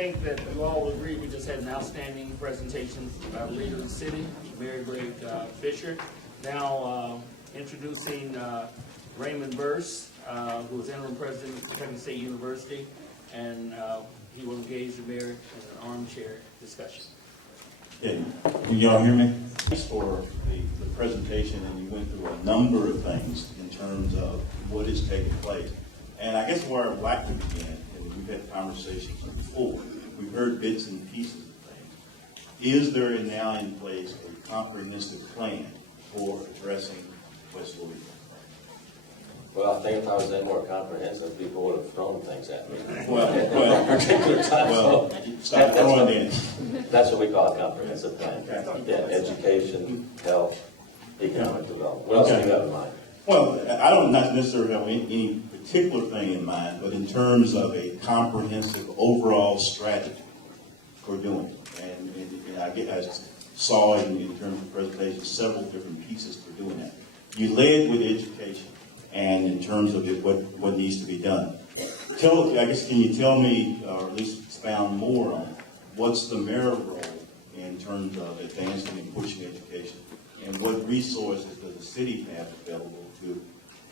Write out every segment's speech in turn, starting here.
think that you all will agree we just had an outstanding presentation from our leader of the city, Mayor Fisher. Now introducing Raymond Burse, who is interim president of Kentucky State University, and he will engage the mayor in an armchair discussion. Yeah. Can y'all hear me? Thanks for the presentation, and you went through a number of things in terms of what is taking place. And I guess where I'd like to begin, and we've had conversations before, we've heard bits and pieces of things. Is there now in place a comprehensive plan for addressing West Louisville? Well, I think if I was any more comprehensive, people would have thrown things at me. Well, particular time. well, stop throwing in. That's what we call a comprehensive plan. Okay. Yeah, education, health, economic development. What else do you have in mind? Well, I don't not necessarily have any particular thing in mind, but in terms of a comprehensive overall strategy for doing it. And I saw in terms of the presentation several different pieces for doing that. You led with education and in terms of what needs to be done. Can you tell me, or at least expound more on what's the mayor's role in terms of advancing and pushing education? And what resources does the city have available to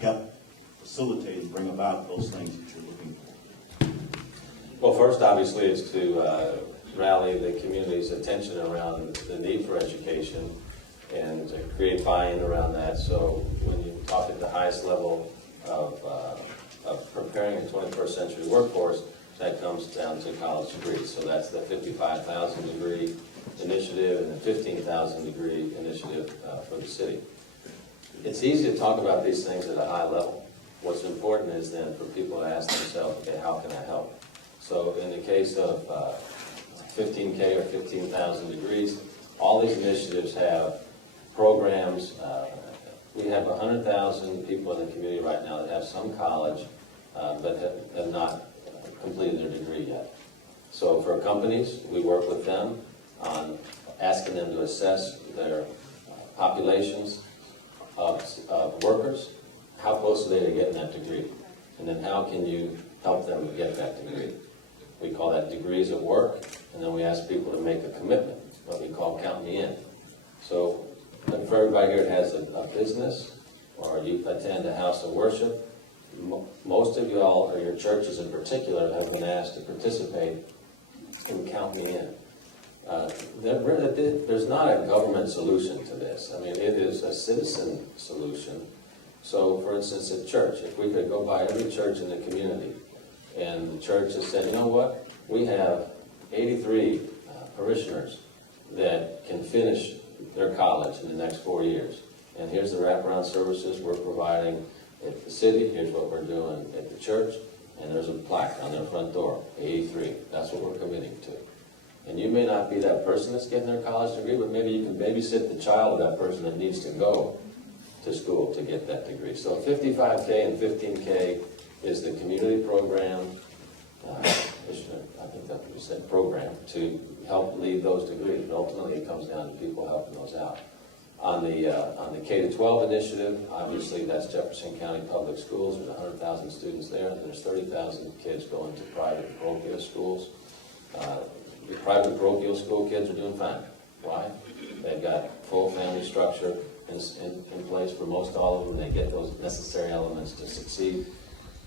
help facilitate and bring about those things that you're looking for? Well, first, obviously, is to rally the community's attention around the need for education and to create buy-in around that. So when you talk at the highest level of preparing a 21st century workforce, that comes down to college degrees. So that's the 55,000 degree initiative and the 15,000 degree initiative for the city. It's easy to talk about these things at a high level. What's important is then for people to ask themselves, okay, how can I help? So in the case of 15K or 15,000 degrees, all these initiatives have programs. We have 100,000 people in the community right now that have some college but have not completed their degree yet. So for companies, we work with them on asking them to assess their populations of workers. How close are they to getting that degree? And then how can you help them get that degree? We call that degrees at work, and then we ask people to make a commitment, what we call count me in. So for everybody here that has a business, or you attend a house of worship, most of you all, or your churches in particular, have been asked to participate in count me in. There's not a government solution to this. I mean, it is a citizen solution. So, for instance, at church, if we could go by every church in the community, and the church has said, you know what, we have 83 parishioners that can finish their college in the next 4 years. And here's the wraparound services we're providing at the city, here's what we're doing at the church, and there's a plaque on their front door, 83. That's what we're committing to. And you may not be that person that's getting their college degree, but maybe you can babysit the child of that person that needs to go to school to get that degree. So 55K and 15K is the community program, I think that's what you said, program, to help lead those degrees. But ultimately, it comes down to people helping those out. On the K-12 initiative, obviously that's Jefferson County Public Schools. There's 100,000 students there, and there's 30,000 kids going to private parochial schools. The private parochial school kids are doing fine. Why? They've got full family structure in place for most all of them. They get those necessary elements to succeed.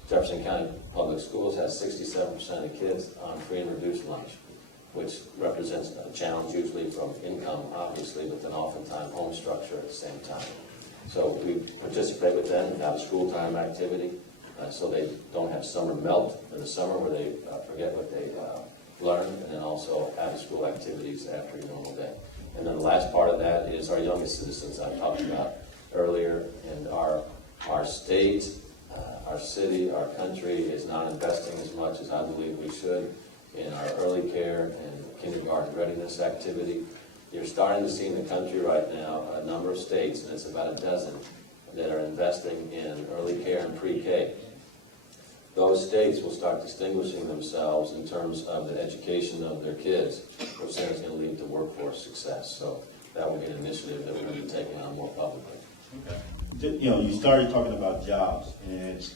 Jefferson County Public Schools has 67% of kids on free and reduced lunch, which represents a challenge usually from income, obviously, but then oftentimes home structure at the same time. So we participate with them and have a school time activity so they don't have summer melt in the summer where they forget what they learned, and then also out of school activities after a normal day. And then the last part of that is our youngest citizens I talked about earlier, and our state, our city, our country is not investing as much as I believe we should in our early care and kindergarten readiness activity. You're starting to see in the country right now a number of states, and it's about a dozen, that are investing in early care and pre-K. Those states will start distinguishing themselves in terms of the education of their kids, which then is going to lead to workforce success. So that will be an initiative that we're going to be taking on more publicly. Okay. You know, you started talking about jobs, and as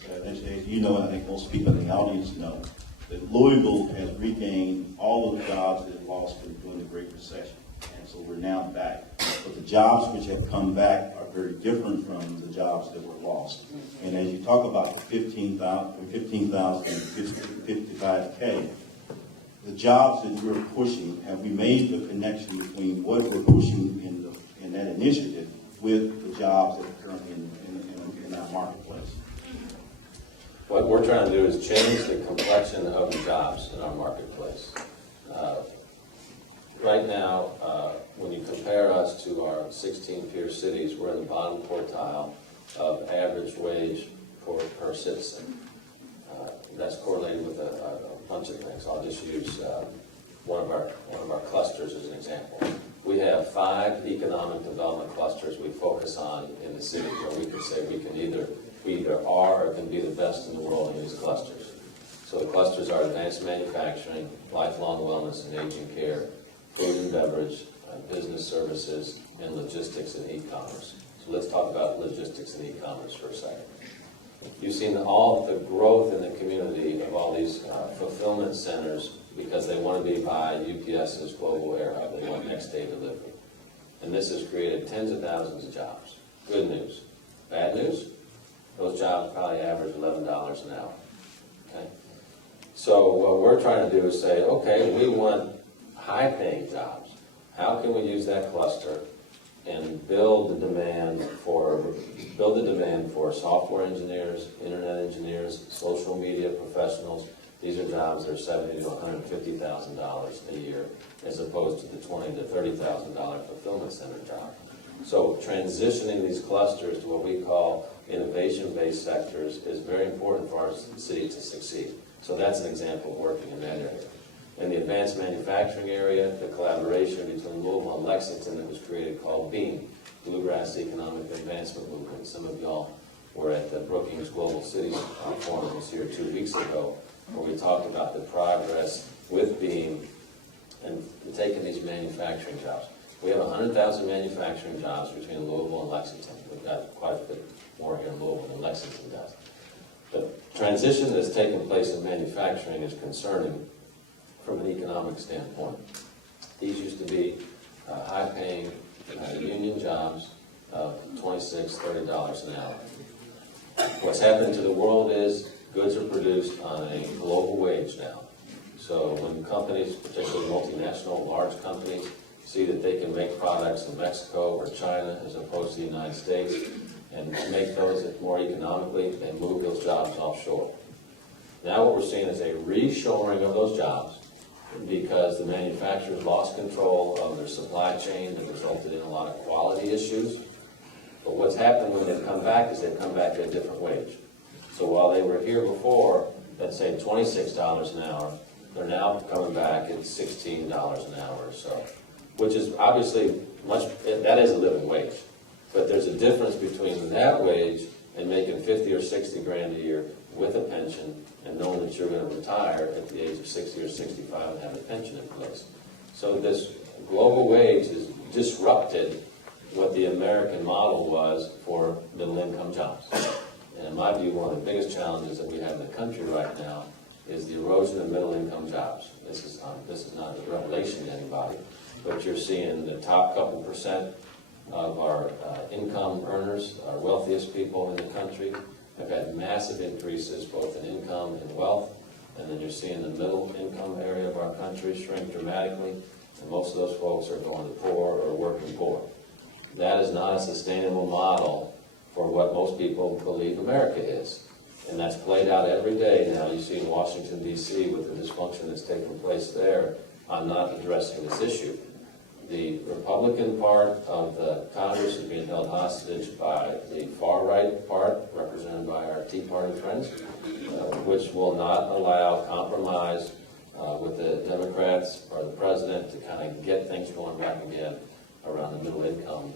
you know, and I think most people in the audience know, that Louisville has regained all of the jobs that it lost during the Great Recession. And so we're now back. But the jobs which have come back are very different from the jobs that were lost. And as you talk about the 15,000 and 55K, the jobs that we're pushing, have we made the connection between what we're pushing in that initiative with the jobs that are currently in our marketplace? What we're trying to do is change the complexion of the jobs in our marketplace. Right now, when you compare us to our 16 peer cities, we're in the bottom quartile of average wage per citizen. That's correlated with a bunch of things. I'll just use one of our clusters as an example. We have 5 economic development clusters we focus on in the city, where we can say we either are or can be the best in the world in these clusters. So the clusters are advanced manufacturing, lifelong wellness and aging care, food and beverage, business services, and logistics and e-commerce. So let's talk about logistics and e-commerce for a second. You've seen all the growth in the community of all these fulfillment centers because they want to be by UPS's global air hub. They want next day delivery. And this has created tens of thousands of jobs. Good news. Bad news? Those jobs probably average $11 an hour. Okay? So what we're trying to do is say, okay, we want high-paying jobs. How can we use that cluster and build the demand for software engineers, internet engineers, social media professionals? These are jobs that are $70,000 to $150,000 a year, as opposed to the $20,000 to $30,000 fulfillment center job. So transitioning these clusters to what we call innovation-based sectors is very important for our city to succeed. So that's an example of working in that area. In the advanced manufacturing area, the collaboration between Louisville and Lexington that was created called BEAM, Bluegrass Economic Advancement Movement. Some of y'all were at the Brookings Global Cities Forum was here 2 weeks ago, where we talked about the progress with BEAM and taking these manufacturing jobs. We have 100,000 manufacturing jobs between Louisville and Lexington. We've got quite a bit more here in Louisville than Lexington does. The transition that's taken place in manufacturing is concerning from an economic standpoint. These used to be high-paying union jobs of $26, $30 an hour. What's happened to the world is goods are produced on a global wage now. So when companies, particularly multinational, large companies, see that they can make products in Mexico or China as opposed to the United States and make those more economically, they move those jobs offshore. Now what we're seeing is a reshoring of those jobs because the manufacturers lost control of their supply chain that resulted in a lot of quality issues. But what's happened when they've come back is they've come back at a different wage. So while they were here before, let's say $26 an hour, they're now coming back at $16 an hour or so, which is obviously that is a living wage. But there's a difference between that wage and making 50 or 60 grand a year with a pension and knowing that you're going to retire at the age of 60 or 65 and have a pension in place. So this global wage has disrupted what the American model was for middle-income jobs. And in my view, one of the biggest challenges that we have in the country right now is the erosion of middle-income jobs. This is not a revelation to anybody, but you're seeing the top couple percent of our income earners, our wealthiest people in the country, have had massive increases both in income and wealth, and then you're seeing the middle income area of our country shrink dramatically, and most of those folks are going to poor or working poor. That is not a sustainable model for what most people believe America is. And that's played out every day now. You see in Washington, D.C., with the dysfunction that's taking place there on not addressing this issue. The Republican part of the Congress is being held hostage by the far-right part, represented by our Tea Party friends, which will not allow compromise with the Democrats or the president to kind of get things going back again around the middle-income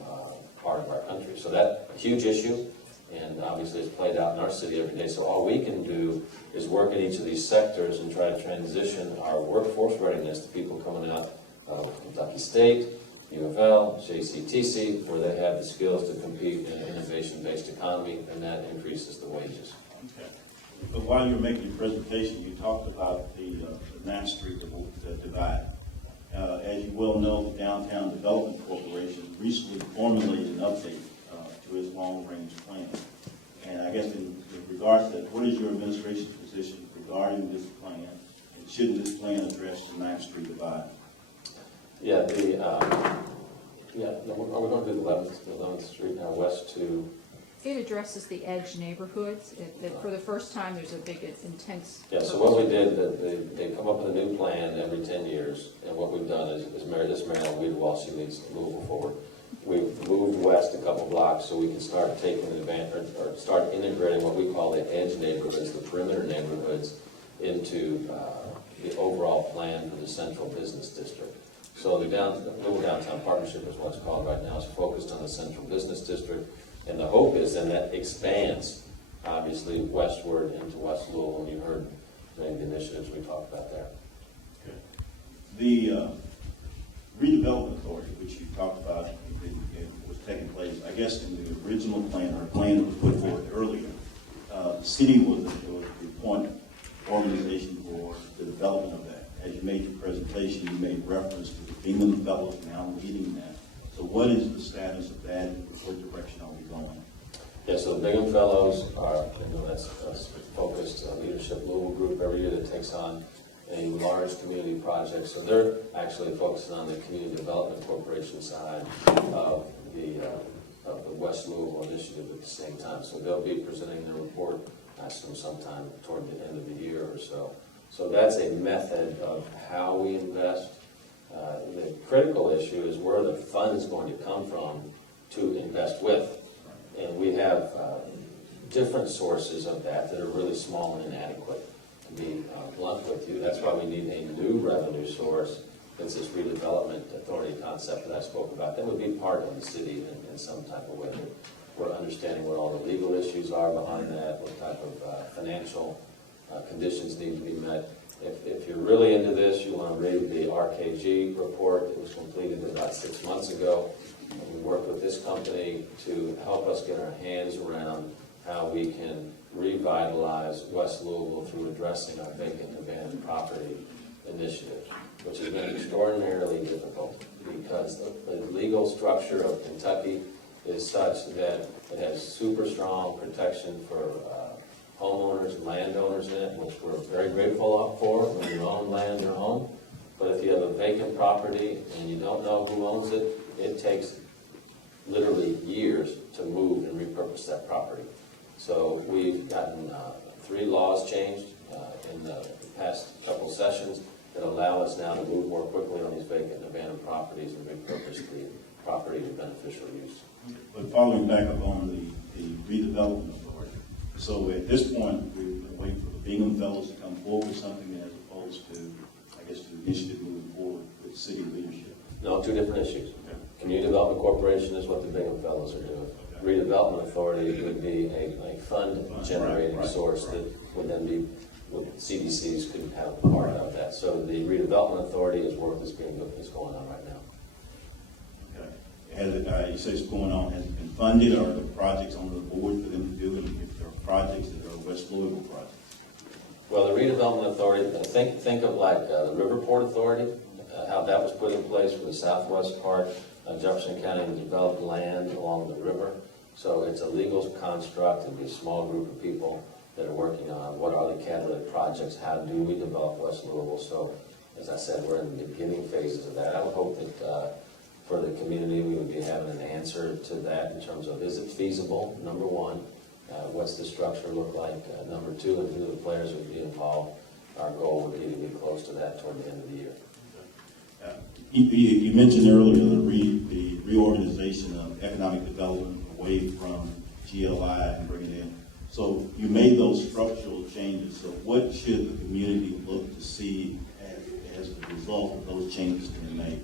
part of our country. So that's a huge issue, and obviously it's played out in our city every day. So all we can do is work in each of these sectors and try to transition our workforce readiness to people coming out of Kentucky State, U of L, JCTC, where they have the skills to compete in an innovation-based economy, and that increases the wages. Okay. But while you were making your presentation, you talked about the 9th Street divide. As you well know, the Downtown Development Corporation recently formulated an update to its long-range plan. And I guess in regards to that, what is your administration's position regarding this plan? And should this plan address the 9th Street divide? Yeah, we're going to do the 11th Street now, west to, It addresses the edge neighborhoods. For the first time, there's a big, intense. yeah, so what we did, they come up with a new plan every 10 years, and what we've done is Mayor Weed while she leads Louisville forward. We've moved west a couple blocks so we can start taking advantage, or start integrating what we call the edge neighborhoods, the perimeter neighborhoods, into the overall plan for the central business district. So the Louisville Downtown Partnership is what it's called right now, is focused on the central business district. And the hope is then that expands, obviously, westward into West Louisville, and you heard many of the initiatives we talked about there. Okay. The redevelopment authority, which you talked about, it was taking place, I guess, in the original plan, or plan that was put forward earlier. The city was the point organization for the development of that. As you made your presentation, you made reference to the Bingham Fellows now leading that. So what is the status of that, and what direction are we going? Yeah, so the Bingham Fellows are, that's a focused leadership Louisville group every year that takes on a large community project. So they're actually focusing on the Community Development Corporation side of the West Louisville initiative at the same time. So they'll be presenting their report, I assume sometime toward the end of the year or so. So that's a method of how we invest. The critical issue is where the fund is going to come from to invest with. And we have different sources of that are really small and inadequate, to be blunt with you. That's why we need a new revenue source. That's this redevelopment authority concept that I spoke about. That would be part of the city in some type of way. We're understanding what all the legal issues are behind that, what type of financial conditions need to be met. If you're really into this, you want to read the RKG report that was completed about 6 months ago. We worked with this company to help us get our hands around how we can revitalize West Louisville through addressing our vacant and abandoned property initiative, which has been extraordinarily difficult because the legal structure of Kentucky is such that it has super strong protection for homeowners and landowners in it, which we're very grateful for when you own land or home. But if you have a vacant property and you don't know who owns it, it takes literally years to move and repurpose that property. So we've gotten 3 laws changed in the past couple sessions that allow us now to move more quickly on these vacant and abandoned properties and repurpose the property to beneficial use. But following back up on the redevelopment authority, so at this point, we're waiting for the Bingham Fellows to come forward with something as opposed to, I guess, the initiative moving forward with city leadership. No, 2 different issues. Okay. Community Development Corporation is what the Bingham Fellows are doing. Okay. Redevelopment Authority would be a fund-generating Right. source that would then be, CDCs could have part of that. So the Redevelopment Authority is work that's going on right now. Okay. Has it, you say it's going on, has it been funded, or are the projects on the board for them to do, and if there are projects that are West Louisville projects? Well, the Redevelopment Authority, think of like the Riverport Authority, how that was put in place for the southwest part of Jefferson County to develop land along the river. So it's a legal construct. It'd be a small group of people that are working on what are the catalytic projects, how do we develop West Louisville. So as I said, we're in the beginning phases of that. I would hope that for the community we would be having an answer to that in terms of, is it feasible, number one, what's the structure look like, number 2, and who the players would be involved. Our goal would be to be close to that toward the end of the year. You mentioned earlier the reorganization of economic development away from GLI and bringing in. So you made those structural changes. So what should the community look to see as a result of those changes being made?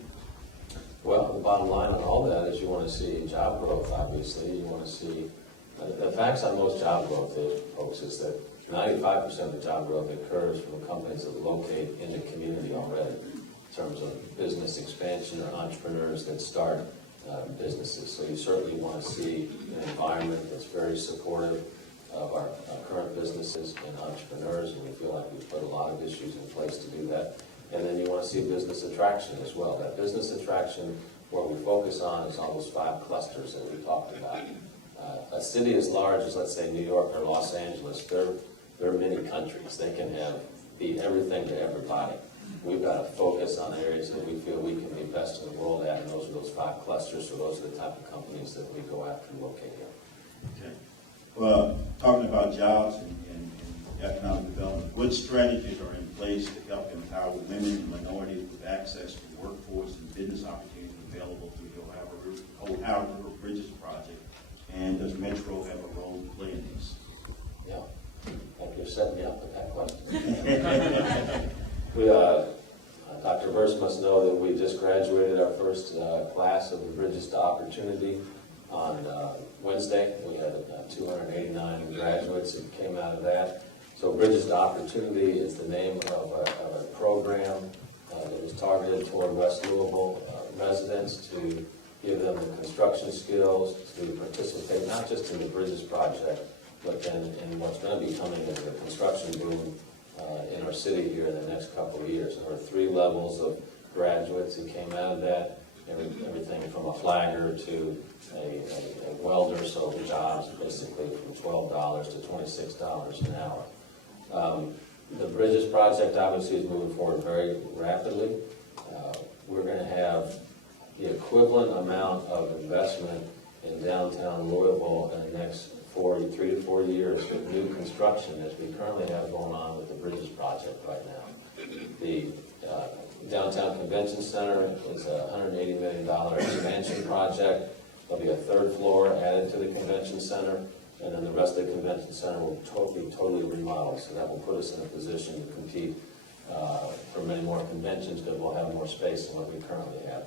Well, the bottom line on all that is you want to see job growth, obviously. You want to see, the facts on most job growth is, folks, is that 95% of the job growth occurs from companies that locate in the community already, in terms of business expansion or entrepreneurs that start businesses. So you certainly want to see an environment that's very supportive of our current businesses and entrepreneurs, and we feel like we've put a lot of issues in place to do that. And then you want to see business attraction as well. That business attraction, what we focus on is all those 5 clusters that we talked about. A city as large as, let's say, New York or Los Angeles, they're many countries. They can be everything to everybody. We've got to focus on areas that we feel we can be best in the world at, and those are those 5 clusters, so those are the type of companies that we go after and locate here. Okay. Well, talking about jobs and economic development, what strategies are in place to help empower women and minorities with access to the workforce and business opportunities available through the Ohio River Bridges project? And does Metro have a role to play in this? Yeah, thank you for setting me up with that question. Dr. Burse must know that we just graduated our first class of the Bridges to Opportunity on Wednesday. We had 289 graduates that came out of that. So Bridges to Opportunity is the name of a program that was targeted toward West Louisville residents to give them the construction skills to participate not just in the Bridges project, but then in what's going to be coming into the construction boom in our city here in the next couple of years. There were 3 levels of graduates who came out of that, everything from a flagger to a welder, so the jobs basically from $12 to $26 an hour. The Bridges project obviously is moving forward very rapidly. We're going to have the equivalent amount of investment in downtown Louisville in the next 3 to 4 years with new construction as we currently have going on with the Bridges project right now. The downtown convention center is a $180 million expansion project. There'll be a 3rd floor added to the convention center, and then the rest of the convention center will be totally remodeled. So that will put us in a position to compete for many more conventions, because we'll have more space than what we currently have.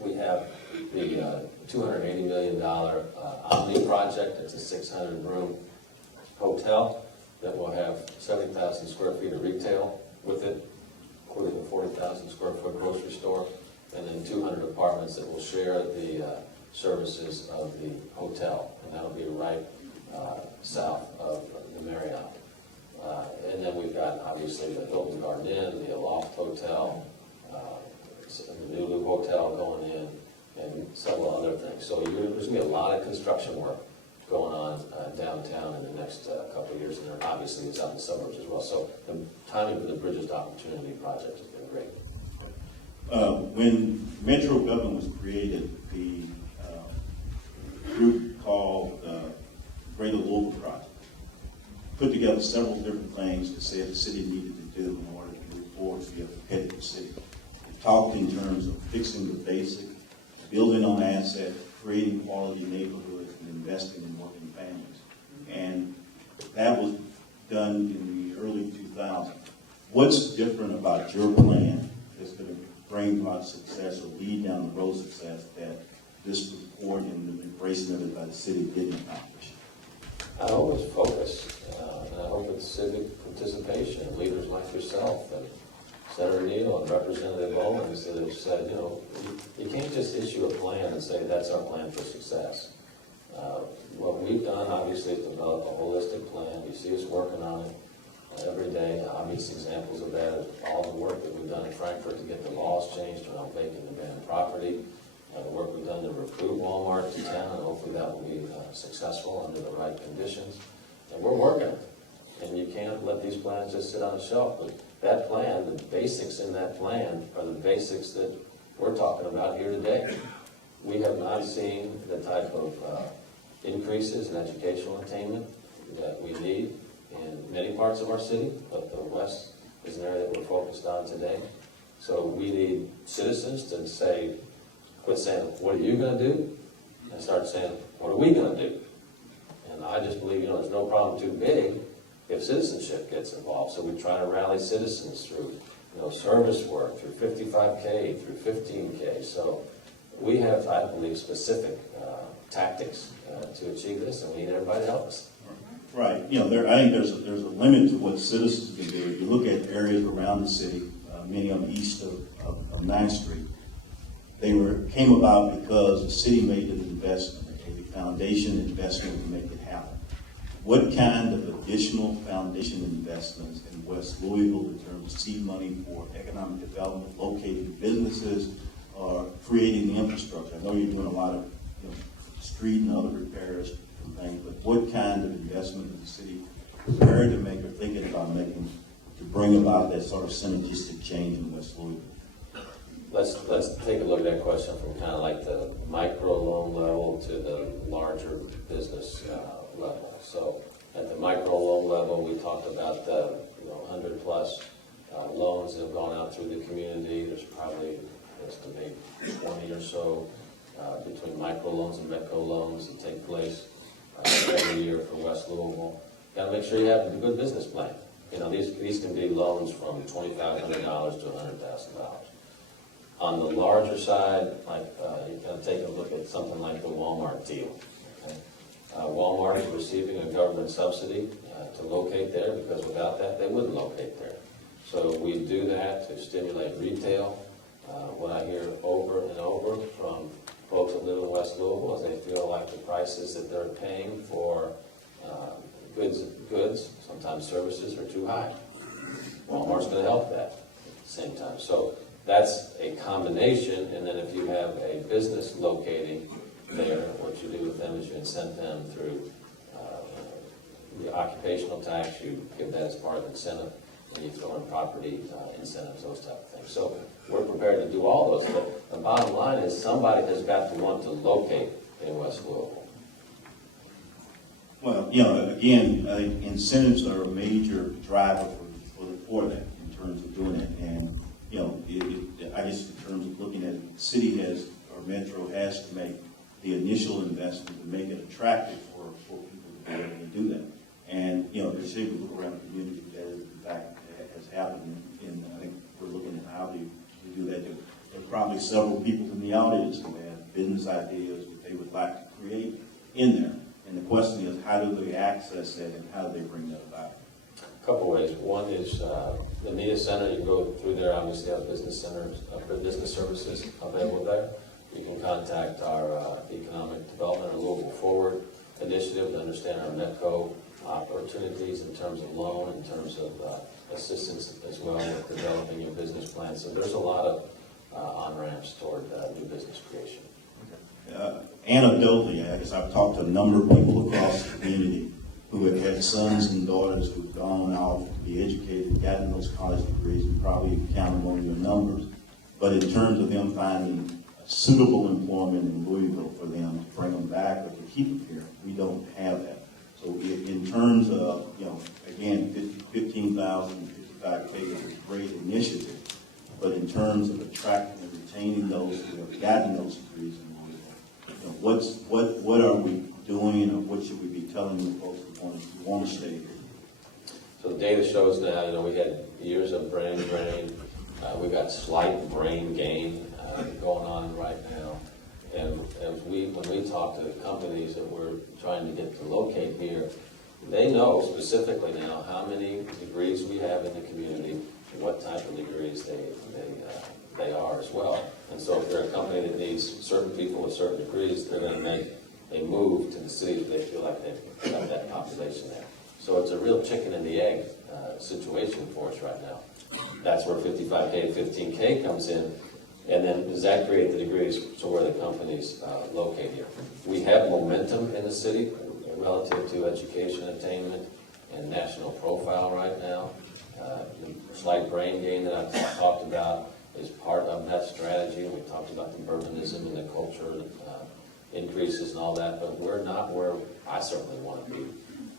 We have the $280 million Omni project. It's a 600-room hotel that will have 70,000 square feet of retail with it, including a 40,000 square foot grocery store, and then 200 apartments that will share the services of the hotel, and that'll be right south of the Marriott. And then we've got obviously the Hilton Garden Inn, the Aloft Hotel, the new hotel going in, and several other things. So there's going to be a lot of construction work going on downtown in the next couple of years, and there obviously it's out in the suburbs as well. So the timing for the Bridges to Opportunity project has been great. When Metro government was created, the group called Greater Louisville Project put together several different things that said the city needed to do in order to move forward to be a competitive city. It talked in terms of fixing the basic, building on assets, creating quality neighborhoods, and investing in working families. And that was done in the early 2000s. What's different about your plan that's going to bring about success or lead down the road success that this report and the embracing of it by the city didn't accomplish? I hope it's focus, and I hope it's civic participation, and leaders like yourself, and Senator Neal and Representative Owens that have said, you can't just issue a plan and say that's our plan for success. What we've done, obviously, is develop a holistic plan. You see us working on it every day. Obvious examples of that is all the work that we've done in Frankfurt to get the laws changed around vacant and abandoned property, the work we've done to recruit Walmart to town, and hopefully that will be successful under the right conditions. And we're working it. And you can't let these plans just sit on a shelf. But that plan, the basics in that plan are the basics that we're talking about here today. We have not seen the type of increases in educational attainment that we need in many parts of our city, but the West is an area that we're focused on today. So we need citizens to say, quit saying, what are you going to do? And start saying, what are we going to do? And I just believe, there's no problem too big if citizenship gets involved. So we try to rally citizens through, service work, through 55K, through 15K. So we have, I believe, specific tactics to achieve this, and we need everybody to help us. Right. I think there's a limit to what citizens can do. If you look at areas around the city, many of them east of 9th Street, they came about because the city made an investment, a foundation investment to make it happen. what kind of additional foundation investments in West Louisville in terms of seed money for economic development, locating businesses, or creating the infrastructure? I know you're doing a lot of street and other repairs and things, but what kind of investment is the city prepared to make or thinking about making to bring about that sort of synergistic change in West Louisville? Let's take a look at that question from kind of like the micro loan level to the larger business level. So at the micro loan level, we talked about the 100 plus loans that have gone out through the community. There's probably, estimate 20 or so between micro loans and metco loans that take place every year for West Louisville. Got to make sure you have a good business plan. These can be loans from $2,500 to $100,000. On the larger side, like you can take a look at something like the Walmart deal. Okay? Walmart is receiving a government subsidy to locate there, because without that, they wouldn't locate there. So we do that to stimulate retail. What I hear over and over from folks that live in West Louisville is they feel like the prices that they're paying for goods, sometimes services, are too high. Walmart's going to help that at the same time. So that's a combination, and then if you have a business locating there, what you do with them is you incent them through the occupational tax. You give that as part of the incentive, and you throw in property incentives, those type of things. So we're prepared to do all those, but the bottom line is somebody has got to want to locate in West Louisville. Well, again, I think incentives are a major driver for that in terms of doing it. And, I guess in terms of looking at it, the city has, or Metro has to make the initial investment to make it attractive for people to be able to do that. And, the city would look around the community that in fact has happened. And I think we're looking at how to do that. There are probably several people in the audience who have business ideas that they would like to create in there. And the question is, how do they access that and how do they bring that about? A couple ways. One is the media center. You go through there, obviously have business centers, business services available there. You can contact our economic development or Louisville Forward initiative to understand our metco opportunities in terms of loan, in terms of assistance as well with developing your business plan. So there's a lot of on-ramps toward new business creation. Anecdotally, I guess I've talked to a number of people across the community who have had sons and daughters who've gone off to be educated, gotten those college degrees, and probably count them on your numbers. But in terms of them finding suitable employment in Louisville for them to bring them back or to keep them here, we don't have that. So in terms of, again, 15,000, 55K is a great initiative. But in terms of attracting and retaining those who have gotten those degrees in Louisville, what are we doing, or what should we be telling the folks who want to stay here? So the data shows now, we had years of brain drain. We've got slight brain gain going on right now. And when we talk to the companies that we're trying to get to locate here, they know specifically now how many degrees we have in the community, what type of degrees they are as well. And so if they're a company that needs certain people with certain degrees, they're going to make a move to the city if they feel like they've got that population there. So it's a real chicken and the egg situation for us right now. That's where 55K, 15K comes in. And then does that create the degrees to where the companies locate here? We have momentum in the city relative to education attainment and national profile right now. The slight brain gain that I talked about is part of that strategy. We talked about the urbanism and the culture increases and all that, but we're not where I certainly want to be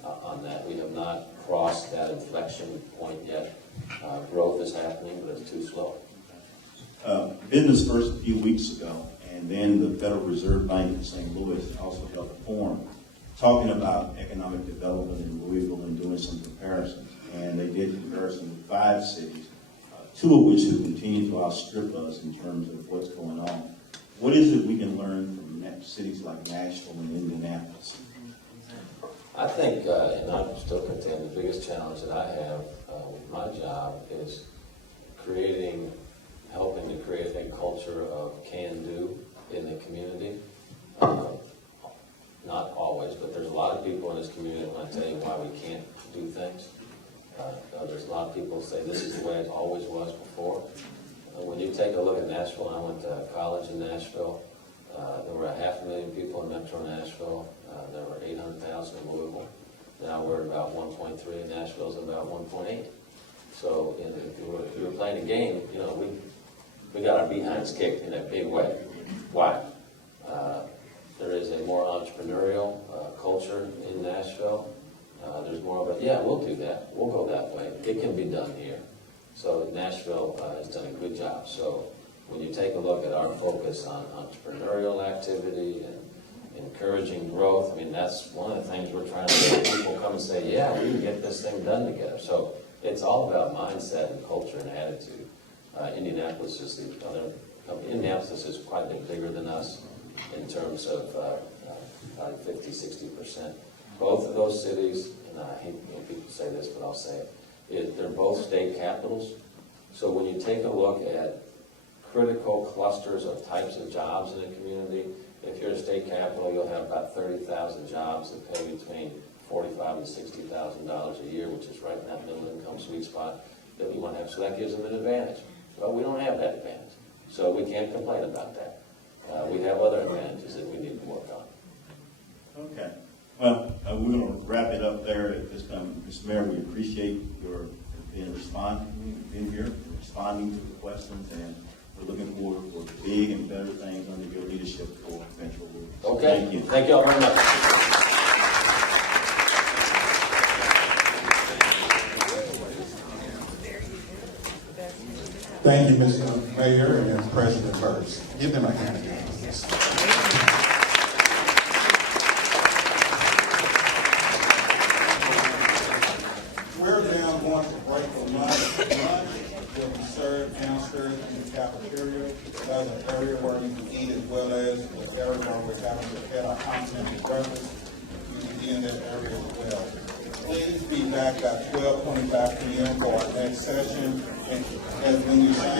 on that. We have not crossed that inflection point yet. Growth is happening, but it's too slow. Business First a few weeks ago, and then the Federal Reserve Bank in St. Louis also held a forum talking about economic development in Louisville and doing some comparisons. And they did comparison with 5 cities, 2 of which have continued to outstrip us in terms of what's going on. What is it we can learn from cities like Nashville and Indianapolis? I think, and I still contend, the biggest challenge that I have with my job is helping to create a culture of can-do in the community. not always, but there's a lot of people in this community that want to tell you why we can't do things. There's a lot of people who say this is the way it always was before. When you take a look at Nashville, I went to college in Nashville. There were 500,000 people in Metro Nashville. There were 800,000 in Louisville. Now we're about 1.3, and Nashville's about 1.8. So if you were playing a game, you know, we got our behinds kicked in a big way. Why? There is a more entrepreneurial culture in Nashville. There's more of a, yeah, we'll do that. We'll go that way. It can be done here. So Nashville has done a good job. So when you take a look at our focus on entrepreneurial activity and encouraging growth, I mean, that's one of the things we're trying to get people come and say, yeah, we can get this thing done together. So it's all about mindset and culture and attitude. Indianapolis is the other company. Indianapolis is quite a bit bigger than us in terms of probably 50, 60%. Both of those cities, and I hate when people say this, but I'll say it, they're both state capitals. So when you take a look at critical clusters of types of jobs in a community, if you're a state capital, you'll have about 30,000 jobs that pay between $45,000 and $60,000 a year, which is right in that middle income sweet spot that we want to have. So that gives them an advantage. Well, we don't have that advantage, so we can't complain about that. We have other advantages that we need to work on. Okay. Well, we're going to wrap it up there at this time. Mr. Mayor, we appreciate your being here, responding to the questions, and we're looking forward for big and better things under your leadership for Metro Louisville. Okay. Thank you. Thank you all very much. Thank you, Mr. Mayor and President Burse. Give them a hand again. We're now going to break for lunch. Lunch will be served downstairs in the cafeteria. That's an area where you can eat as well as the area where we're having to get our continental breakfast. You can be in that area as well. Please be back at 12:25 p.m. for our next session. And as when you sign